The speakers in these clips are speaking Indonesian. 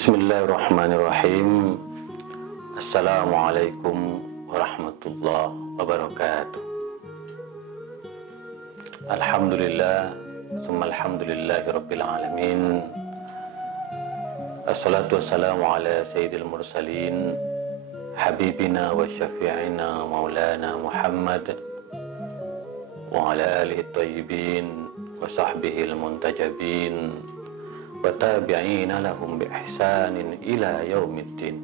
Bismillahirrahmanirrahim. Assalamualaikum warahmatullahi wabarakatuh. Alhamdulillah, summa alhamdulillahi rabbil alamin. Assalatu wassalamu ala sayyidil mursalin, habibina wa syafi'ina maulana Muhammad wa ala alihi tayyibin wa sahbihi al-muntajabin wa tabi'ina lahum bi ihsanin ila yaumiddin.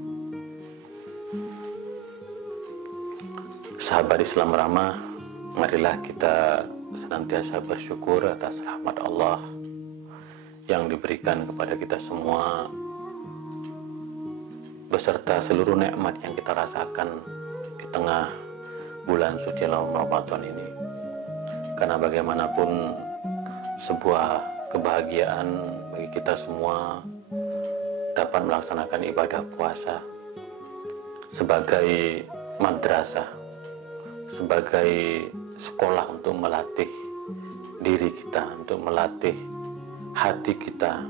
Sahabat Islam ramah, marilah kita senantiasa bersyukur atas rahmat Allah yang diberikan kepada kita semua beserta seluruh nikmat yang kita rasakan di tengah bulan suci Ramadan ini. Karena bagaimanapun sebuah kebahagiaan bagi kita semua dapat melaksanakan ibadah puasa sebagai madrasah, sebagai sekolah untuk melatih diri kita, untuk melatih hati kita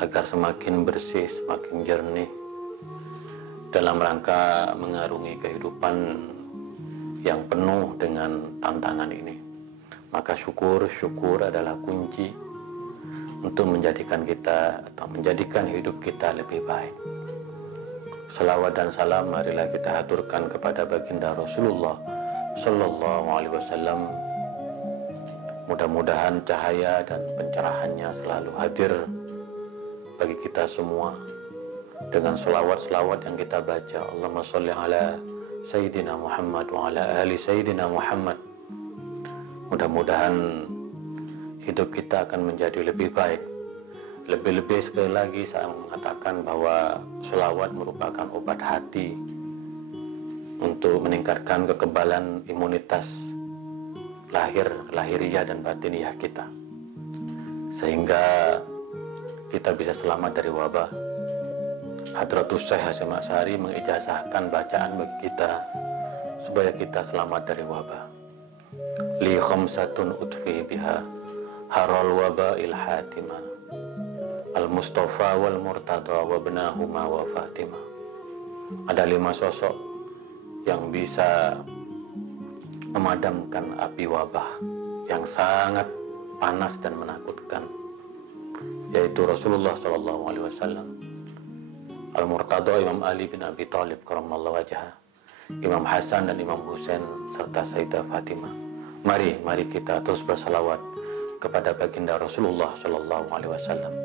agar semakin bersih, semakin jernih dalam rangka mengarungi kehidupan yang penuh dengan tantangan ini. Maka syukur adalah kunci untuk menjadikan kita atau menjadikan hidup kita lebih baik. Salawat dan salam marilah kita haturkan kepada baginda Rasulullah Sallallahu Alaihi Wasallam. Mudah-mudahan cahaya dan pencerahannya selalu hadir bagi kita semua dengan selawat-selawat yang kita baca. Allahumma sholli ala Sayyidina Muhammad wa ala ali Sayyidina Muhammad. Mudah-mudahan hidup kita akan menjadi lebih baik. Lebih-lebih sekali lagi saya mengatakan bahwa sholawat merupakan obat hati untuk meningkatkan kekebalan imunitas lahiriah dan batiniah kita, sehingga kita bisa selamat dari wabah. Hadratus Syekh Hasyim Asy'ari mengijazahkan bacaan bagi kita supaya kita selamat dari wabah. Li khamsatun utfi biha haral waba'il hatima al-Mustafa wal Murtada wa ibnahuma wa Fatimah. Ada 5 sosok yang bisa memadamkan api wabah yang sangat panas dan menakutkan, yaitu Rasulullah SAW, Al-Murtada Imam Ali bin Abi Thalib karramallahu wajhah, Imam Hasan dan Imam Husain, serta Sayyidah Fatimah. Mari kita terus bersalawat kepada baginda Rasulullah sallallahu alaihi wasallam.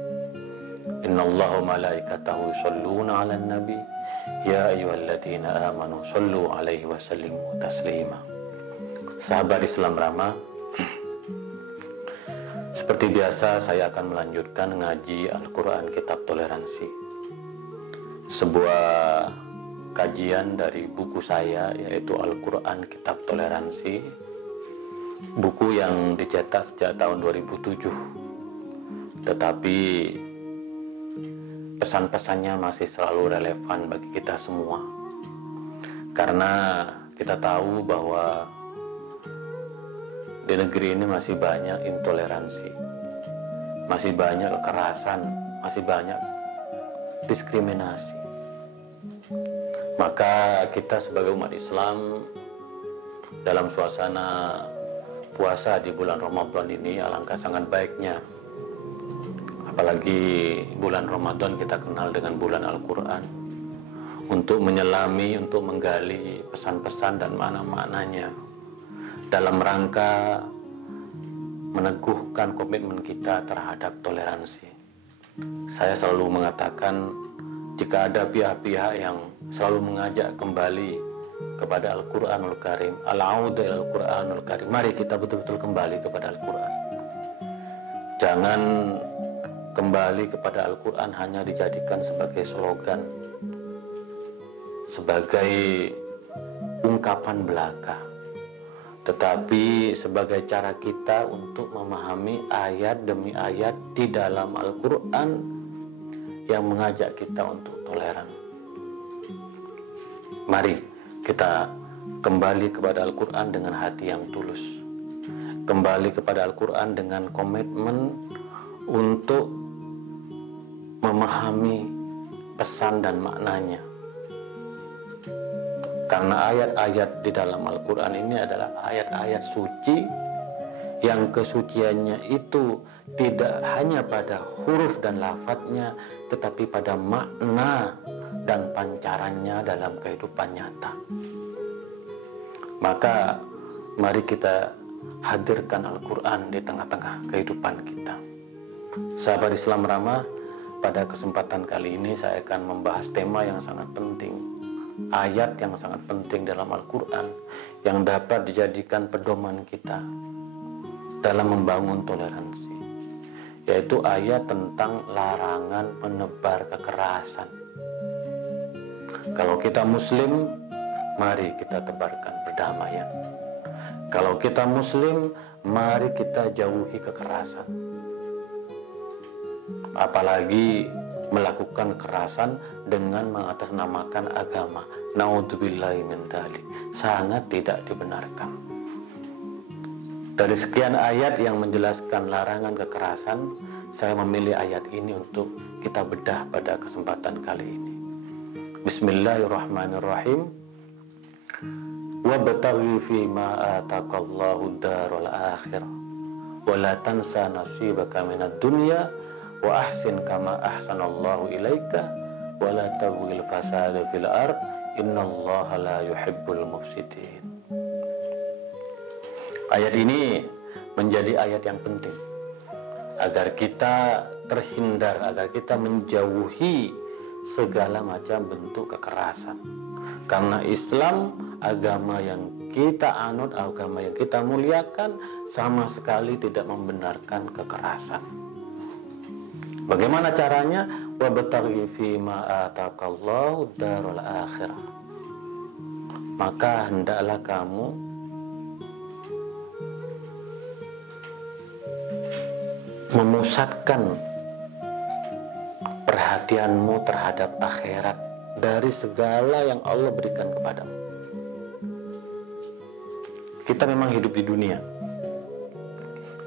Innallaha malaikatahu yusholluna 'alan nabi ya ayyuhalladzina amanu shollu 'alaihi wa sallimu taslima. Sahabat Islam ramah, seperti biasa saya akan melanjutkan ngaji Al-Qur'an Kitab Toleransi. Sebuah kajian dari buku saya, yaitu Al-Qur'an Kitab Toleransi, buku yang dicetak sejak tahun 2007, tetapi pesan-pesannya masih selalu relevan bagi kita semua, karena kita tahu bahwa di negeri ini masih banyak intoleransi, masih banyak kekerasan, masih banyak diskriminasi. Maka kita sebagai umat Islam dalam suasana puasa di bulan Ramadan ini alangkah sangat baiknya, apalagi bulan Ramadan kita kenal dengan bulan Al-Quran, untuk menyelami, untuk menggali pesan-pesan dan makna-maknanya dalam rangka meneguhkan komitmen kita terhadap toleransi. Saya selalu mengatakan, jika ada pihak-pihak yang selalu mengajak kembali kepada Al-Quranul Karim, al-auda Al-Quranul Karim, mari kita betul-betul kembali kepada Al-Quran. Jangan kembali kepada Al-Quran hanya dijadikan sebagai slogan, sebagai ungkapan belaka, tetapi sebagai cara kita untuk memahami ayat demi ayat di dalam Al-Quran yang mengajak kita untuk toleran. Mari kita kembali kepada Al-Quran dengan hati yang tulus, kembali kepada Al-Quran dengan komitmen untuk memahami pesan dan maknanya. Karena ayat-ayat di dalam Al-Quran ini adalah ayat-ayat suci yang kesuciannya itu tidak hanya pada huruf dan lafadznya, tetapi pada makna dan pancarannya dalam kehidupan nyata. Maka mari kita hadirkan Al-Quran di tengah-tengah kehidupan kita. Sahabat Islam Ramah, pada kesempatan kali ini saya akan membahas tema yang sangat penting, ayat yang sangat penting dalam Al-Quran yang dapat dijadikan pedoman kita dalam membangun toleransi, yaitu ayat tentang larangan menebar kekerasan. Kalau kita Muslim, mari kita tebarkan perdamaian. Kalau kita Muslim, mari kita jauhi kekerasan. Apalagi melakukan kekerasan dengan mengatasnamakan agama. Naudzubillahi min dzalik. Sangat tidak dibenarkan. Dari sekian ayat yang menjelaskan larangan kekerasan, saya memilih ayat ini untuk kita bedah pada kesempatan kali ini. Bismillahirrahmanirrahim. Wabtaghi fima ataqallahu darul akhirah wa la tansa nasibaka minad dunya wa ahsin kama ahsanallahu ilaika wa la tabghil fasada fil ard innallaha la yuhibbul mufsidin. Ayat ini menjadi ayat yang penting agar kita terhindar, agar kita menjauhi segala macam bentuk kekerasan. Karena Islam, agama yang kita anut, agama yang kita muliakan, sama sekali tidak membenarkan kekerasan. Bagaimana caranya? Wabtaghi fima ataqallahu darul akhirah. Maka hendaklah kamu memusatkan perhatianmu terhadap akhirat dari segala yang Allah berikan kepadamu. Kita memang hidup di dunia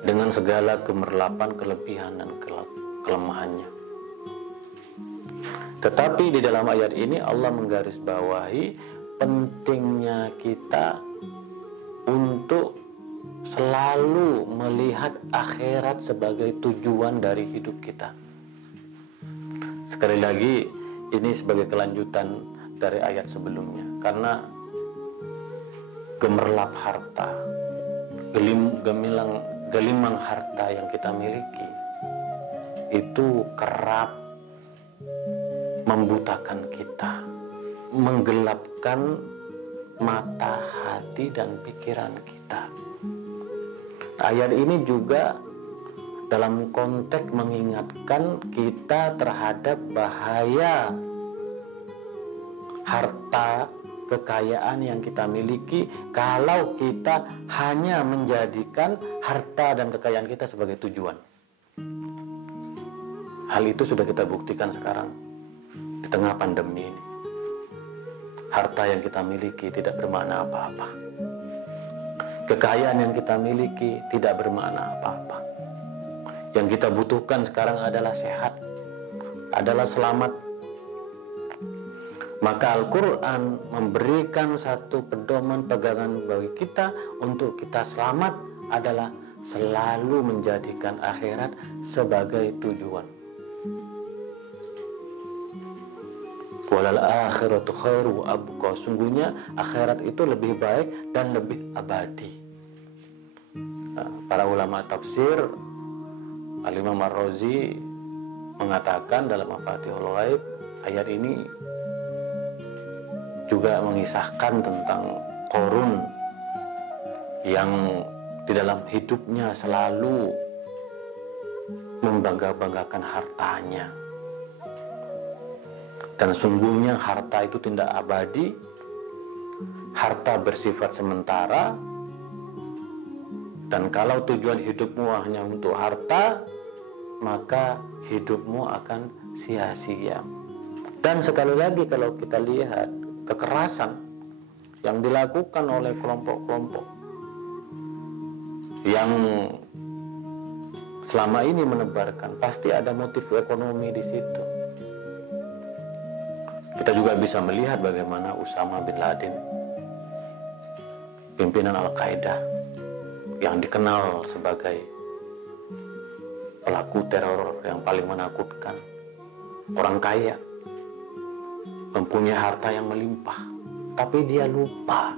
dengan segala gemerlapan, kelebihan, dan kelemahannya. Tetapi di dalam ayat ini Allah menggarisbawahi pentingnya kita untuk selalu melihat akhirat sebagai tujuan dari hidup kita. Sekali lagi, ini sebagai kelanjutan dari ayat sebelumnya. Karena gemerlap harta, gelimang harta yang kita miliki itu kerap membutakan kita, menggelapkan mata, hati, dan pikiran kita. Ayat ini juga dalam konteks mengingatkan kita terhadap bahaya harta, kekayaan yang kita miliki kalau kita hanya menjadikan harta dan kekayaan kita sebagai tujuan. Hal itu sudah kita buktikan sekarang di tengah pandemi ini. Harta yang kita miliki tidak bermakna apa-apa. Kekayaan yang kita miliki tidak bermakna apa-apa. Yang kita butuhkan sekarang adalah sehat, adalah selamat. Maka Al-Quran memberikan satu pedoman pegangan bagi kita untuk kita selamat adalah selalu menjadikan akhirat sebagai tujuan. Walal akhiratu khairu abqa. Sungguhnya akhirat itu lebih baik dan lebih abadi. Para ulama tafsir, Al-Imam Ar-Razi mengatakan dalam Mafatihul Ghaib, ayat ini juga mengisahkan tentang Qarun yang di dalam hidupnya selalu membangga-banggakan hartanya. Dan sungguhnya harta itu tidak abadi, harta bersifat sementara, dan kalau tujuan hidupmu hanya untuk harta, maka hidupmu akan sia-sia. Dan sekali lagi kalau kita lihat kekerasan yang dilakukan oleh kelompok-kelompok yang selama ini menebarkan, pasti ada motif ekonomi di situ. Kita juga bisa melihat bagaimana Usama bin Laden, pimpinan Al-Qaeda yang dikenal sebagai pelaku teror yang paling menakutkan, orang kaya, mempunyai harta yang melimpah, tapi dia lupa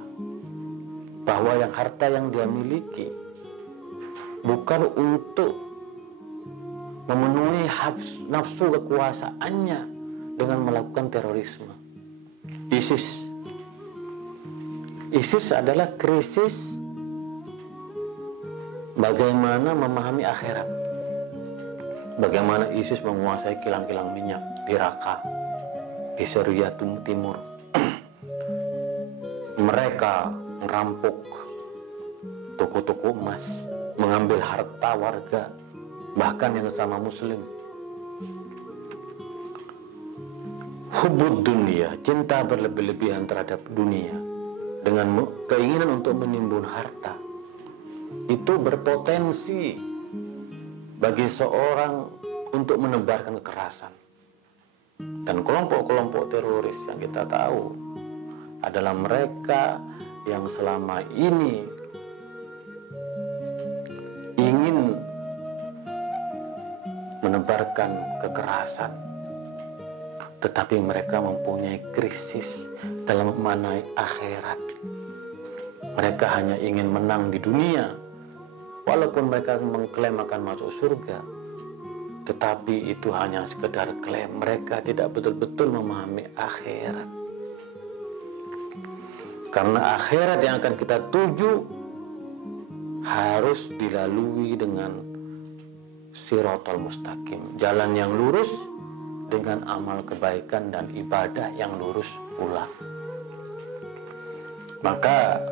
bahwa harta yang dia miliki bukan untuk memenuhi nafsu kekuasaannya dengan melakukan terorisme. ISIS adalah krisis bagaimana memahami akhirat. Bagaimana ISIS menguasai kilang-kilang minyak di Raqqa, di Syria Timur. Mereka merampok toko-toko emas, mengambil harta warga, bahkan yang sesama muslim. Hubbud dunia, cinta berlebih-lebihan terhadap dunia dengan keinginan untuk menimbun harta, itu berpotensi bagi seorang untuk menebarkan kekerasan. Dan kelompok-kelompok teroris yang kita tahu adalah mereka yang selama ini ingin menebarkan kekerasan, tetapi mereka mempunyai krisis dalam memaknai akhirat. Mereka hanya ingin menang di dunia, walaupun mereka mengklaim akan masuk surga, tetapi itu hanya sekedar klaim. Mereka tidak betul-betul memahami akhirat. Karena akhirat yang akan kita tuju harus dilalui dengan siratal mustaqim, jalan yang lurus dengan amal kebaikan dan ibadah yang lurus pula. Maka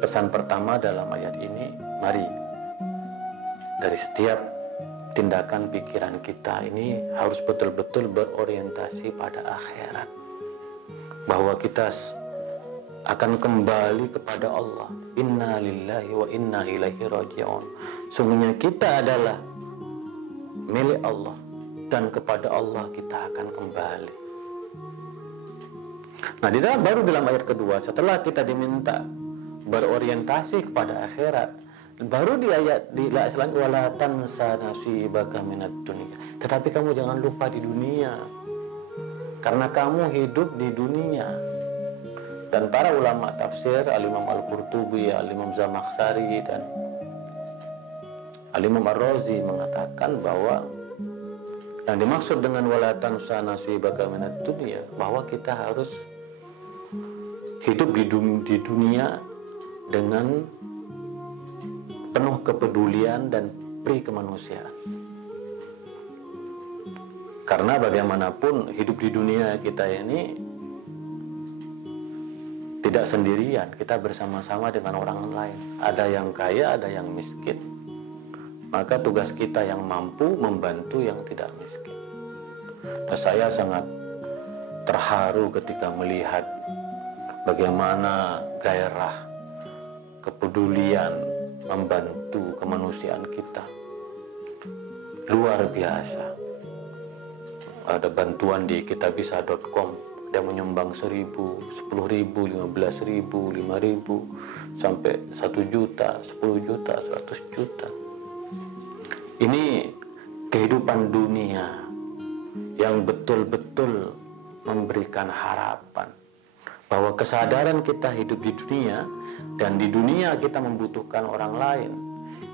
pesan pertama dalam ayat ini, mari dari setiap tindakan pikiran kita ini harus betul-betul berorientasi pada akhirat, bahwa kita akan kembali kepada Allah. Inna lillahi wa inna ilaihi raji'un. Sungguhnya kita adalah milik Allah dan kepada Allah kita akan kembali. Nah, baru dalam ayat kedua, setelah kita diminta berorientasi kepada akhirat, baru di ayat selanjutnya, wala tansa nasibaka minad dunya. Tetapi kamu jangan lupa di dunia, karena kamu hidup di dunia. Dan para ulama tafsir, Al-Imam Al-Qurtubi, Al-Imam Zamakhsyari, dan Al-Imam Ar-Razi mengatakan bahwa yang dimaksud dengan wala tansa nasibaka minad dunya, bahwa kita harus hidup di dunia dengan penuh kepedulian dan pri kemanusiaan. Karena bagaimanapun hidup di dunia kita ini tidak sendirian, kita bersama-sama dengan orang lain. Ada yang kaya, ada yang miskin. Maka tugas kita yang mampu membantu yang tidak miskin. Dan saya sangat terharu ketika melihat bagaimana gairah, kepedulian, membantu kemanusiaan kita. Luar biasa. Ada bantuan di kitabisa.com, ada menyumbang 1.000, 10.000, 15.000, 5.000, sampai 1 juta, 10 juta, 100 juta. Ini kehidupan dunia yang betul-betul memberikan harapan bahwa kesadaran kita hidup di dunia dan di dunia kita membutuhkan orang lain,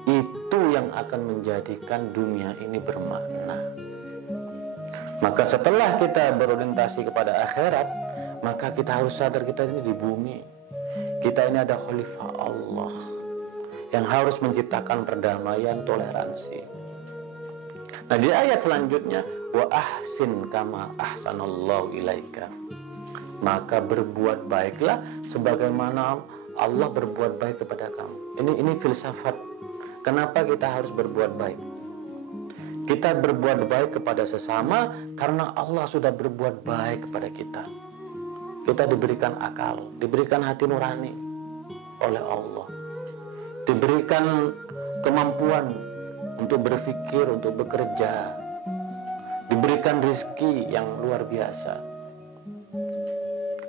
itu yang akan menjadikan dunia ini bermakna. Maka setelah kita berorientasi kepada akhirat, maka kita harus sadar kita ini di bumi. Kita ini ada khalifah Allah yang harus menciptakan perdamaian, toleransi. Nah, di ayat selanjutnya, wa ahsin kama ahsanallahu ilaika. Maka berbuat baiklah sebagaimana Allah berbuat baik kepada kamu. Ini filsafat. Kenapa kita harus berbuat baik? Kita berbuat baik kepada sesama karena Allah sudah berbuat baik kepada kita. Kita diberikan akal, diberikan hati nurani oleh Allah, diberikan kemampuan untuk berpikir, untuk bekerja, diberikan rezeki yang luar biasa,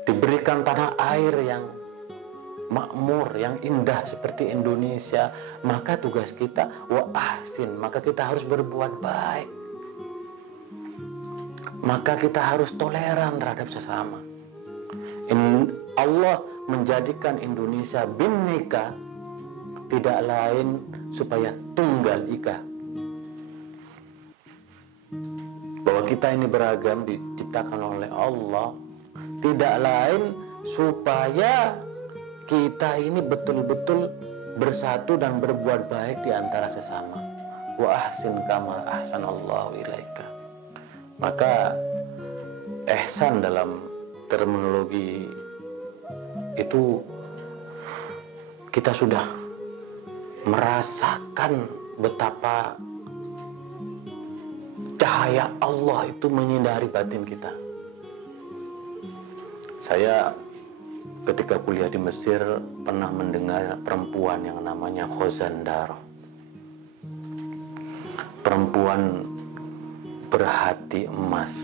diberikan tanah air yang makmur, yang indah seperti Indonesia, maka tugas kita wa ahsin, maka kita harus berbuat baik, maka kita harus toleran terhadap sesama. Allah menjadikan Indonesia Bhinneka tidak lain supaya tunggal ika, bahwa kita ini beragam, diciptakan oleh Allah tidak lain supaya kita ini betul-betul bersatu dan berbuat baik di antara sesama. Wa ahsin kama ahsanallahu ilaika. Maka ihsan dalam terminologi itu kita sudah merasakan betapa cahaya Allah itu menyinari batin kita. Saya ketika kuliah di Mesir pernah mendengar perempuan yang namanya Khozandaro, perempuan berhati emas,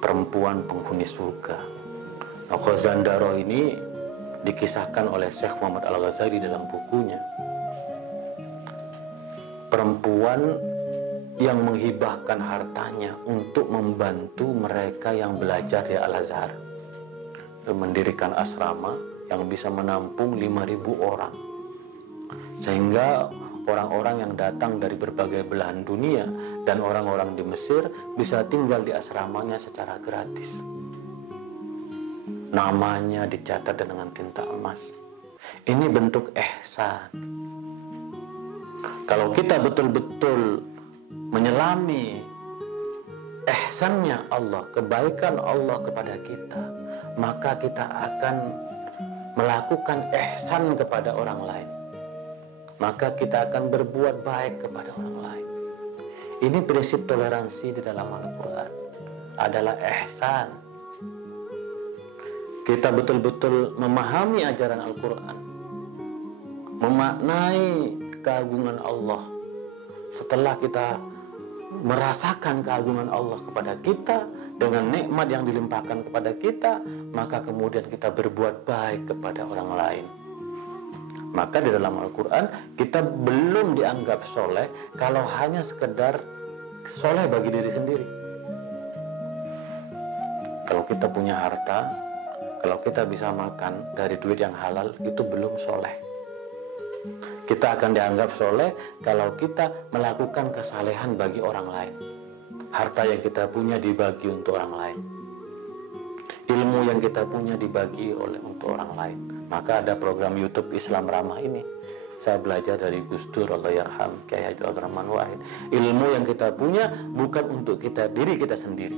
perempuan penghuni surga. Nah, Khozandaro ini dikisahkan oleh Syekh Muhammad Al-Ghazali dalam bukunya. Perempuan yang menghibahkan hartanya untuk membantu mereka yang belajar di Al-Azhar, mendirikan asrama yang bisa menampung 5.000 orang, sehingga orang-orang yang datang dari berbagai belahan dunia dan orang-orang di Mesir bisa tinggal di asramanya secara gratis. Namanya dicatat dengan tinta emas. Ini bentuk ihsan. Kalau kita betul-betul menyelami ihsannya Allah, kebaikan Allah kepada kita, maka kita akan melakukan ihsan kepada orang lain. Maka kita akan berbuat baik kepada orang lain. Ini prinsip toleransi di dalam Al-Quran adalah ihsan. Kita betul-betul memahami ajaran Al-Quran, memaknai keagungan Allah. Setelah kita merasakan keagungan Allah kepada kita dengan nikmat yang dilimpahkan kepada kita, maka kemudian kita berbuat baik kepada orang lain. Maka di dalam Al-Quran kita belum dianggap soleh kalau hanya sekedar soleh bagi diri sendiri. Kalau kita punya harta, kalau kita bisa makan dari duit yang halal, itu belum soleh. Kita akan dianggap soleh kalau kita melakukan kesalehan bagi orang lain. Harta yang kita punya dibagi untuk orang lain. Ilmu yang kita punya dibagi untuk orang lain. Maka ada program YouTube Islam Ramah ini. Saya belajar dari Gus Dur, Allah yarham, Kyai Haji Abdurrahman Wahid. Ilmu yang kita punya bukan untuk diri kita sendiri,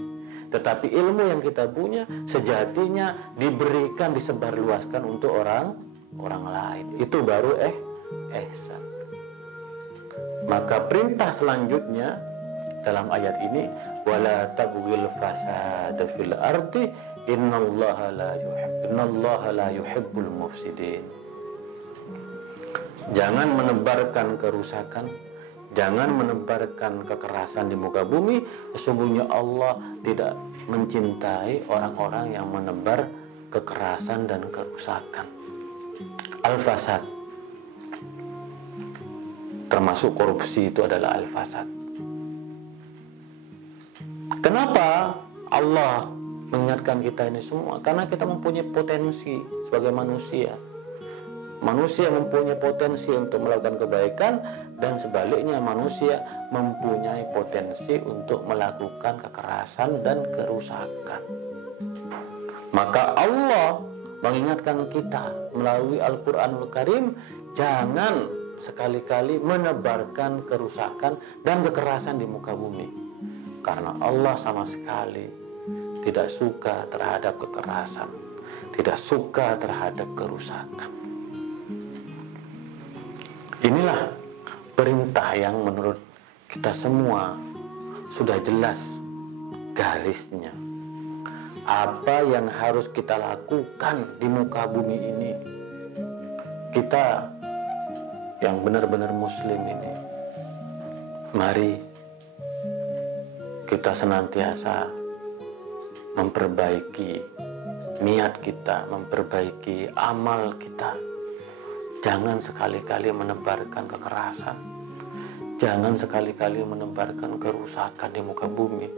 tetapi ilmu yang kita punya sejatinya diberikan, disebarluaskan untuk orang lain. Itu baru ihsan. Maka perintah selanjutnya dalam ayat ini, wala tabghil fasada fil ardi innallaha la yuhibbul mufsidin. Jangan menebarkan kerusakan, jangan menebarkan kekerasan di muka bumi. Sesungguhnya Allah tidak mencintai orang-orang yang menebar kekerasan dan kerusakan. Al-fasad, termasuk korupsi, itu adalah al-fasad. Kenapa Allah mengingatkan kita ini semua? Karena kita mempunyai potensi sebagai manusia. Manusia mempunyai potensi untuk melakukan kebaikan, dan sebaliknya manusia mempunyai potensi untuk melakukan kekerasan dan kerusakan. Maka Allah mengingatkan kita melalui Al-Quranul Karim, jangan sekali-kali menebarkan kerusakan dan kekerasan di muka bumi. Karena Allah sama sekali tidak suka terhadap kekerasan, tidak suka terhadap kerusakan. Inilah perintah yang menurut kita semua sudah jelas garisnya. Apa yang harus kita lakukan di muka bumi ini? Kita yang benar-benar muslim ini Mari kita senantiasa memperbaiki niat kita, memperbaiki amal kita. Jangan sekali-kali menebarkan kekerasan. Jangan sekali-kali menebarkan kerusakan di muka bumi.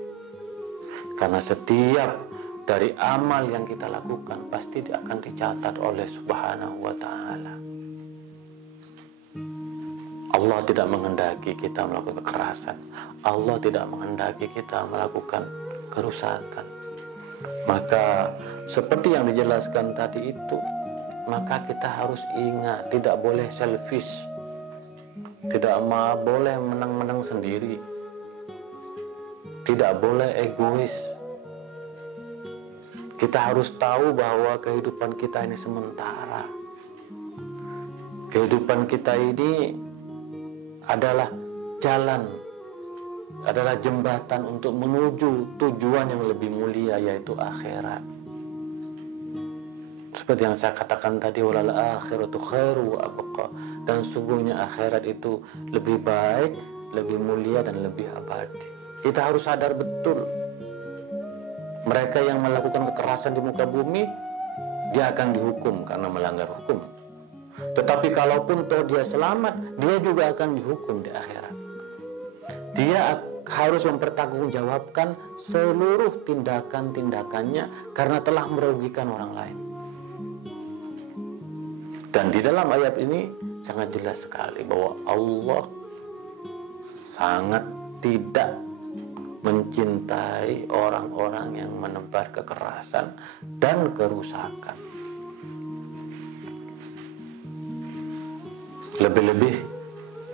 Karena setiap dari amal yang kita lakukan pasti akan dicatat oleh Subhanahu wa Ta'ala. Allah tidak menghendaki kita melakukan kekerasan. Allah tidak menghendaki kita melakukan kerusakan. Maka seperti yang dijelaskan tadi itu, maka kita harus ingat, tidak boleh selfish, tidak boleh menang-menang sendiri, tidak boleh egois. Kita harus tahu bahwa kehidupan kita ini sementara. Kehidupan kita ini adalah jalan, adalah jembatan untuk menuju tujuan yang lebih mulia, yaitu akhirat. Seperti yang saya katakan tadi, walal akhiratu khairu wa abqa, dan sungguhnya akhirat itu lebih baik, lebih mulia, dan lebih abadi. Kita harus sadar betul, mereka yang melakukan kekerasan di muka bumi, dia akan dihukum karena melanggar hukum. Tetapi kalaupun toh dia selamat, dia juga akan dihukum di akhirat. Dia harus mempertanggungjawabkan seluruh tindakan-tindakannya karena telah merugikan orang lain. Dan di dalam ayat ini sangat jelas sekali bahwa Allah sangat tidak mencintai orang-orang yang menebar kekerasan dan kerusakan. Lebih-lebih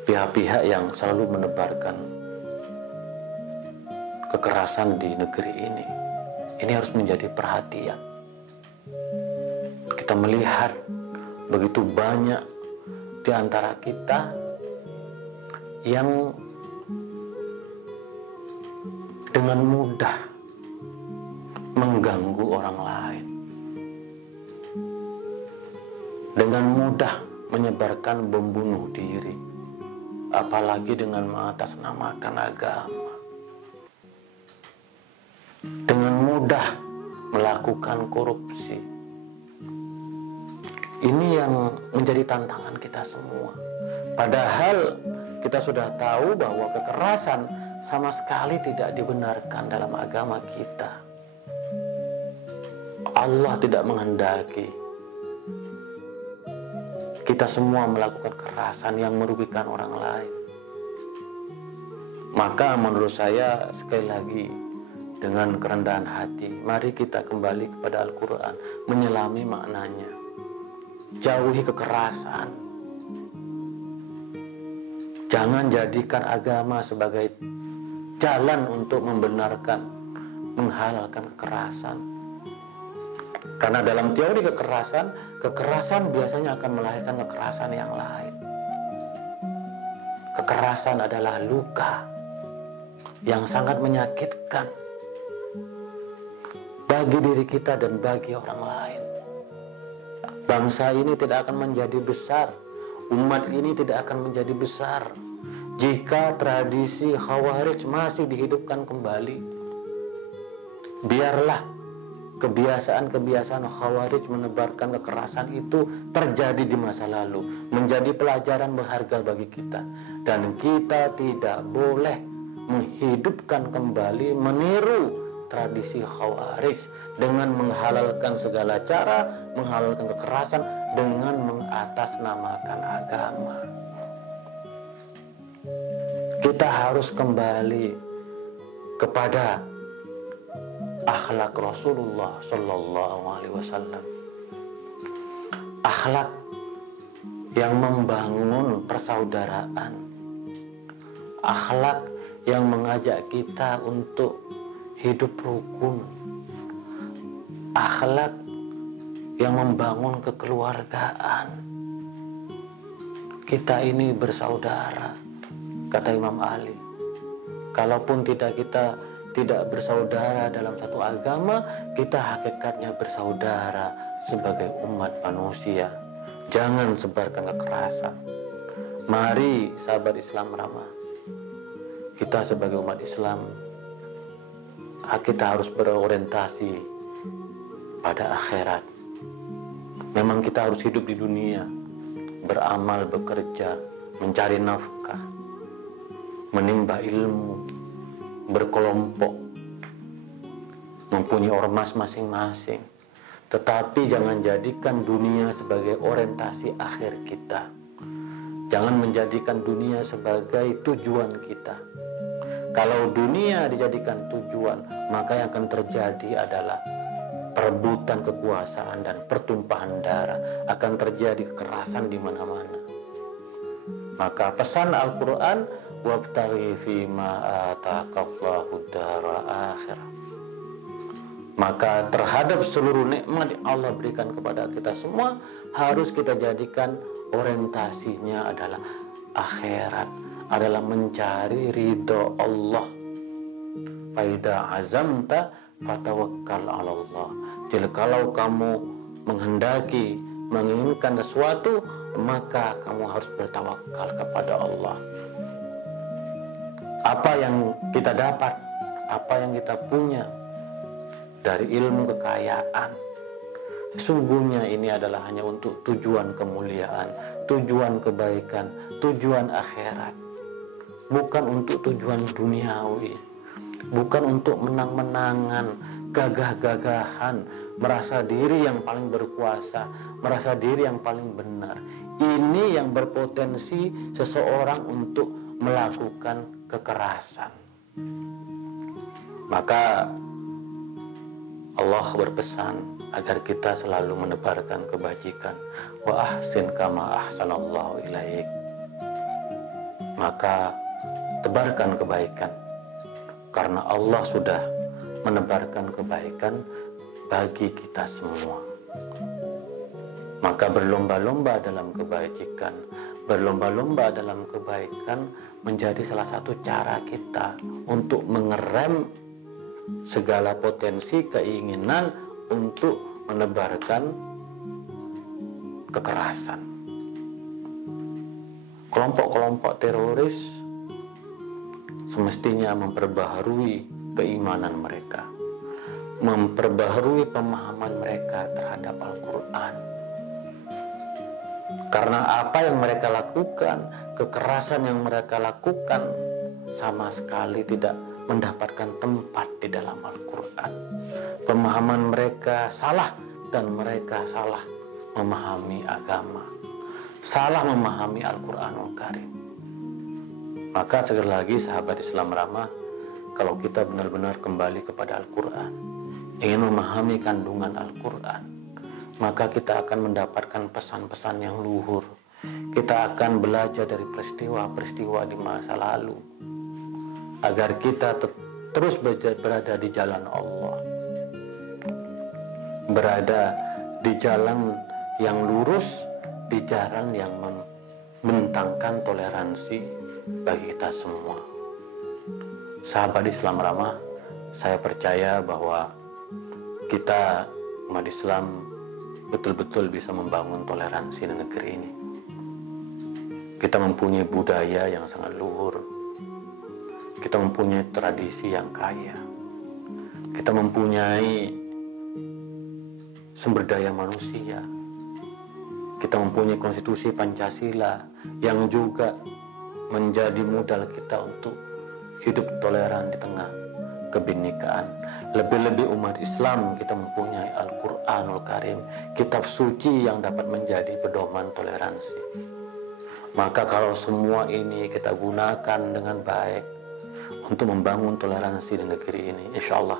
pihak-pihak yang selalu menebarkan kekerasan di negeri ini harus menjadi perhatian. Kita melihat begitu banyak di antara kita yang dengan mudah mengganggu orang lain, dengan mudah menyebarkan bom bunuh diri, apalagi dengan mengatasnamakan agama, dengan mudah melakukan korupsi. Ini yang menjadi tantangan kita semua. Padahal kita sudah tahu bahwa kekerasan sama sekali tidak dibenarkan dalam agama kita. Allah tidak menghendaki kita semua melakukan kekerasan yang merugikan orang lain. Maka menurut saya, sekali lagi, dengan kerendahan hati, mari kita kembali kepada Al-Quran, menyelami maknanya. Jauhi kekerasan. Jangan jadikan agama sebagai jalan untuk membenarkan, menghalalkan kekerasan. Karena dalam teori kekerasan biasanya akan melahirkan kekerasan yang lain. Kekerasan adalah luka yang sangat menyakitkan bagi diri kita dan bagi orang lain. Bangsa ini tidak akan menjadi besar, umat ini tidak akan menjadi besar jika tradisi Khawarij masih dihidupkan kembali. Biarlah kebiasaan-kebiasaan Khawarij menebarkan kekerasan itu terjadi di masa lalu, menjadi pelajaran berharga bagi kita. Dan kita tidak boleh menghidupkan kembali, meniru tradisi Khawarij dengan menghalalkan segala cara, menghalalkan kekerasan dengan mengatasnamakan agama. Kita harus kembali kepada akhlak Rasulullah Sallallahu Alaihi Wasallam, akhlak yang membangun persaudaraan, akhlak yang mengajak kita untuk hidup rukun, akhlak yang membangun kekeluargaan. Kita ini bersaudara, kata Imam Ali. Kalaupun kita tidak bersaudara dalam satu agama, kita hakikatnya bersaudara sebagai umat manusia. Jangan sebarkan kekerasan. Mari sahabat Islam ramah, kita sebagai umat Islam, kita harus berorientasi pada akhirat. Memang kita harus hidup di dunia, beramal, bekerja, mencari nafkah, menimba ilmu, berkelompok, mempunyai ormas masing-masing. Tetapi jangan jadikan dunia sebagai orientasi akhir kita. Jangan menjadikan dunia sebagai tujuan kita. Kalau dunia dijadikan tujuan, maka yang akan terjadi adalah perebutan kekuasaan dan pertumpahan darah. Akan terjadi kekerasan di mana-mana. Maka pesan Al-Quran, wabtaghi fima ataqallahu dara akhirah. Maka terhadap seluruh nikmat yang Allah berikan kepada kita semua, harus kita jadikan orientasinya adalah akhirat, adalah mencari ridho Allah. Faida azamta fatawakkal 'ala Allah. Jadi kalau kamu menghendaki, menginginkan sesuatu, maka kamu harus bertawakal kepada Allah. Apa yang kita dapat, apa yang kita punya dari ilmu, kekayaan, sesungguhnya ini adalah hanya untuk tujuan kemuliaan, tujuan kebaikan, tujuan akhirat. Bukan untuk tujuan duniawi, bukan untuk menang-menangan, gagah-gagahan, merasa diri yang paling berkuasa, merasa diri yang paling benar. Ini yang berpotensi seseorang untuk melakukan kekerasan. Maka Allah berpesan agar kita selalu menebarkan kebajikan. Wa ahsin kama ahsanallahu ilaik. Maka tebarkan kebaikan, karena Allah sudah menebarkan kebaikan bagi kita semua. Maka berlomba-lomba dalam kebajikan, berlomba-lomba dalam kebaikan menjadi salah satu cara kita untuk mengerem segala potensi keinginan untuk menebarkan kekerasan. Kelompok-kelompok teroris semestinya memperbaharui keimanan mereka, memperbaharui pemahaman mereka terhadap Al-Quran. Karena apa yang mereka lakukan, kekerasan yang mereka lakukan sama sekali tidak mendapatkan tempat di dalam Al-Quran. Pemahaman mereka salah dan mereka salah memahami agama, salah memahami Al-Quranul Karim. Maka sekali lagi sahabat Islam ramah, kalau kita benar-benar kembali kepada Al-Quran, ingin memahami kandungan Al-Quran, maka kita akan mendapatkan pesan-pesan yang luhur. Kita akan belajar dari peristiwa-peristiwa di masa lalu, agar kita terus berada di jalan Allah, berada di jalan yang lurus, di jalan yang membentangkan toleransi bagi kita semua. Sahabat Islam ramah, saya percaya bahwa kita umat Islam betul-betul bisa membangun toleransi di negeri ini. Kita mempunyai budaya yang sangat luhur, kita mempunyai tradisi yang kaya, kita mempunyai sumber daya manusia, kita mempunyai konstitusi Pancasila yang juga menjadi modal kita untuk hidup toleran di tengah kebinekaan. Lebih-lebih umat Islam, kita mempunyai Al-Quranul Karim, kitab suci yang dapat menjadi pedoman toleransi. Maka kalau semua ini kita gunakan dengan baik untuk membangun toleransi di negeri ini, insya Allah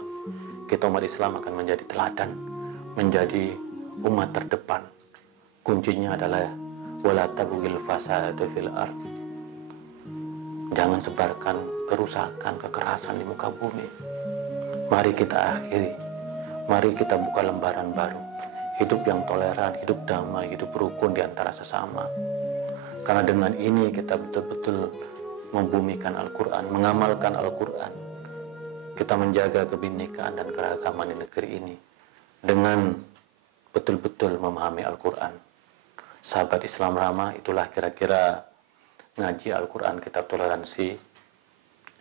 kita umat Islam akan menjadi teladan, menjadi umat terdepan. Kuncinya adalah wala tabghil fasada fil ardh. Jangan sebarkan kerusakan, kekerasan di muka bumi. Mari kita akhiri, mari kita buka lembaran baru, hidup yang toleran, hidup damai, hidup rukun di antara sesama. Karena dengan ini kita betul-betul membumikan Al-Quran, mengamalkan Al-Quran. Kita menjaga kebinekaan dan keragaman di negeri ini dengan betul-betul memahami Al-Quran. Sahabat Islam ramah, itulah kira-kira ngaji Al-Quran kitab toleransi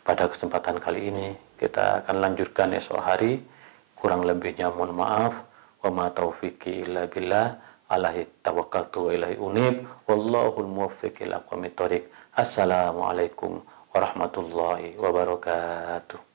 Pada kesempatan kali ini kita akan lanjutkan esok hari. Kurang lebihnya mohon maaf. Wa ma taufiqi illa billah. Alaihi tawakkaltu wa ilaihi unib. Wallahul muwaffiq ila aqwamit thoriq. Assalamualaikum warahmatullahi wabarakatuh.